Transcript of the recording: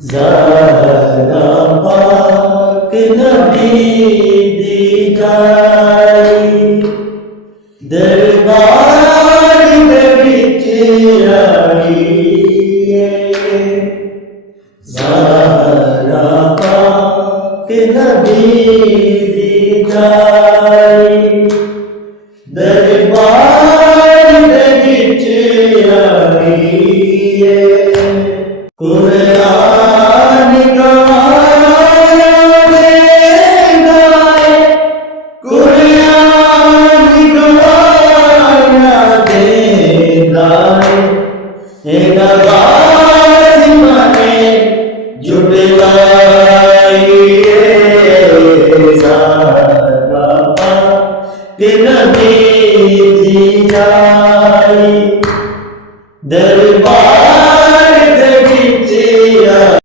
ज़हरा पाक नबी दी जाई दरबार दे विच आई ज़हरा पाक नबी दी जाई।